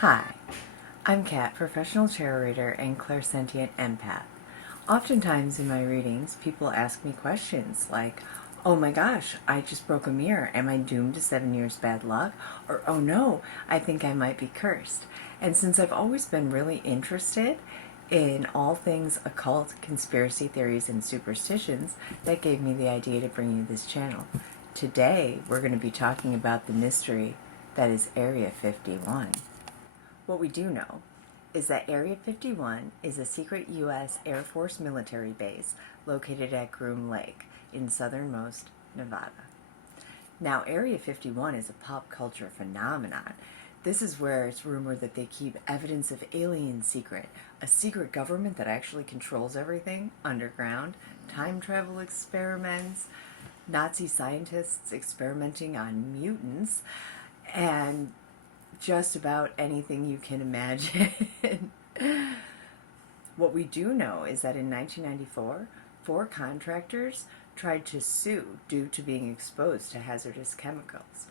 Hi, I'm Kat, professional tarot reader and clairsentient empath. Oftentimes in my readings, people ask me questions like, oh my gosh, I just broke a mirror. Am I doomed to 7 years bad luck? Or, oh no, I think I might be cursed. And since I've always been really interested in all things occult, conspiracy theories, and superstitions, that gave me the idea to bring you this channel. Today, we're going to be talking about the mystery that is Area 51. What we do know is that Area 51 is a secret U.S. Air Force military base located at Groom Lake in southernmost Nevada. Now, Area 51 is a pop culture phenomenon. This is where it's rumored that they keep evidence of alien secret, a secret government that actually controls everything underground, time travel experiments, Nazi scientists experimenting on mutants, and just about anything you can imagine. What we do know is that in 1994, 4 contractors tried to sue due to being exposed to hazardous chemicals.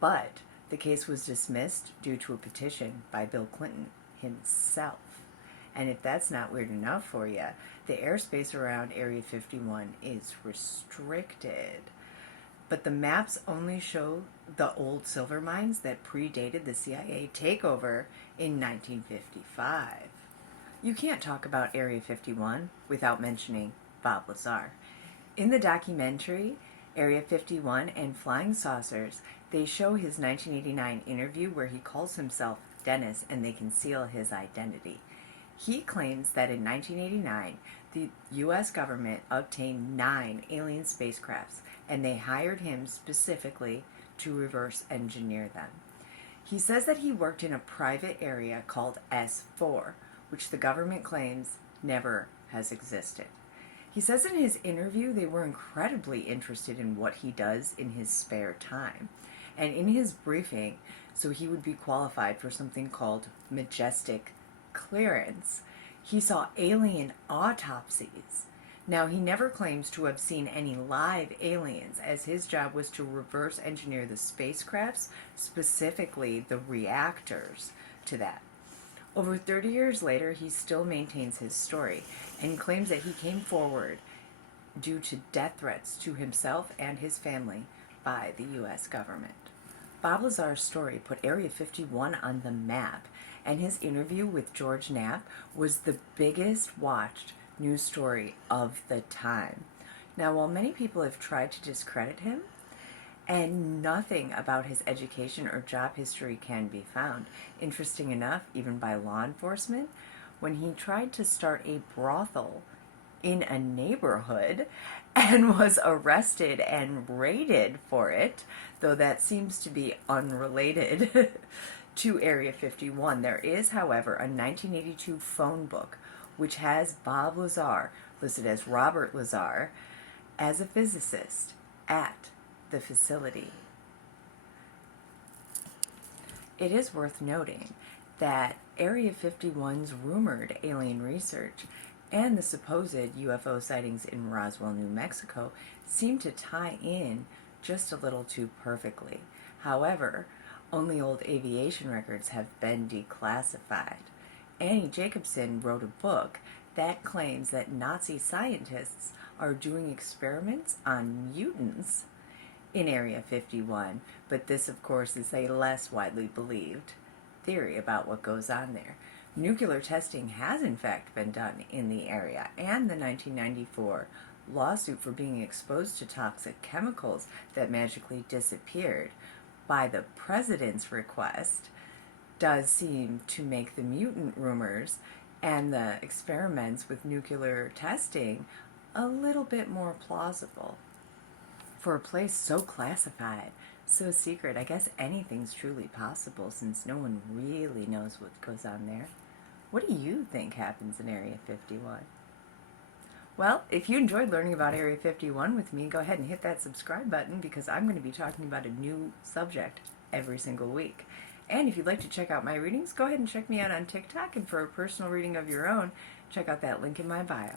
But the case was dismissed due to a petition by Bill Clinton himself. And if that's not weird enough for you, the airspace around Area 51 is restricted. But the maps only show the old silver mines that predated the CIA takeover in 1955. You can't talk about Area 51 without mentioning Bob Lazar. In the documentary Area 51 and Flying Saucers, they show his 1989 interview where he calls himself Dennis and they conceal his identity. He claims that in 1989, the U.S. government obtained 9 alien spacecrafts, and they hired him specifically to reverse engineer them. He says that he worked in a private area called S4, which the government claims never has existed. He says in his interview they were incredibly interested in what he does in his spare time. And in his briefing, so he would be qualified for something called majestic clearance, he saw alien autopsies. Now, he never claims to have seen any live aliens, as his job was to reverse engineer the spacecrafts, specifically the reactors to that. Over 30 years later, he still maintains his story and claims that he came forward due to death threats to himself and his family by the U.S. government. Bob Lazar's story put Area 51 on the map, and his interview with George Knapp was the biggest watched news story of the time. Now, while many people have tried to discredit him, and nothing about his education or job history can be found, interesting enough, even by law enforcement, when he tried to start a brothel in a neighborhood and was arrested and raided for it, though that seems to be unrelated to Area 51. There is, however, a 1982 phone book which has Bob Lazar listed as Robert Lazar as a physicist at the facility. It is worth noting that Area 51's rumored alien research and the supposed UFO sightings in Roswell, New Mexico seem to tie in just a little too perfectly. However, only old aviation records have been declassified. Annie Jacobsen wrote a book that claims that Nazi scientists are doing experiments on mutants in Area 51, but this, of course, is a less widely believed theory about what goes on there. Nuclear testing has, in fact, been done in the area, and the 1994 lawsuit for being exposed to toxic chemicals that magically disappeared by the president's request does seem to make the mutant rumors and the experiments with nuclear testing a little bit more plausible. For a place so classified, so secret, I guess anything's truly possible since no one really knows what goes on there. What do you think happens in Area 51? Well, if you enjoyed learning about Area 51 with me, go ahead and hit that subscribe button because I'm going to be talking about a new subject every single week. And if you'd like to check out my readings, go ahead and check me out on TikTok. And for a personal reading of your own, check out that link in my bio.